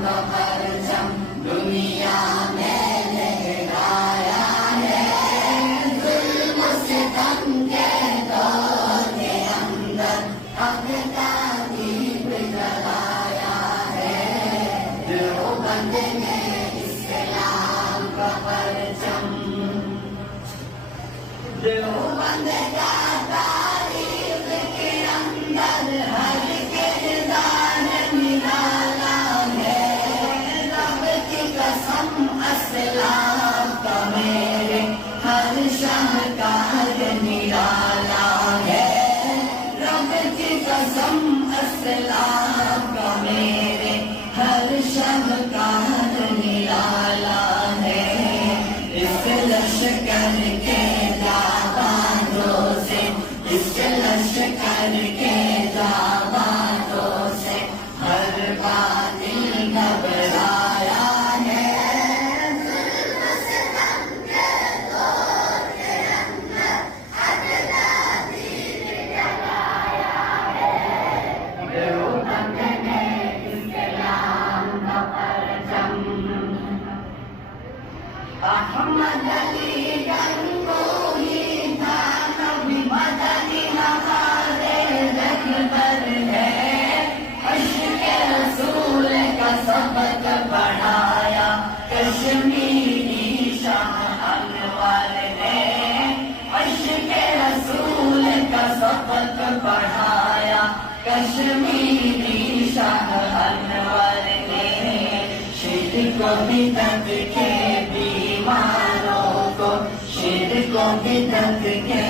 का परचम दुनिया में लहराया है। जुल्म सितम के दौर के अंदर हक का दीप जलाया है। देवबंद ने इस्लाम का परचम, देवबंद का तारीख के अंदर हर किरदार निराला है। रब की कसम इस्लाम का मेरे हर शाहकार निराला है। रब की कसम इस्लाम का मेरे हर शाहकार निराला है। इस लश्कर के दाबादों से, इस लश्कर के दाबादों से हर बातिल घबराया है। जुल्म सितम के दौर के अंदर हक का दीप जलाया है। देवबंद ने इस्लाम का परचम, अहमद अली गंगोही था नबी मदनी हमारे रहबर है। इश्क़ रसूल का सबक बढ़ाया कश्मीरी शाह अनवर ने। इश्क़ रसूल का सबक बढ़ाया कश्मीरी शाह अनवर ने। शिर्क बिदअत के बीमारों को, शिर्क बिदअत के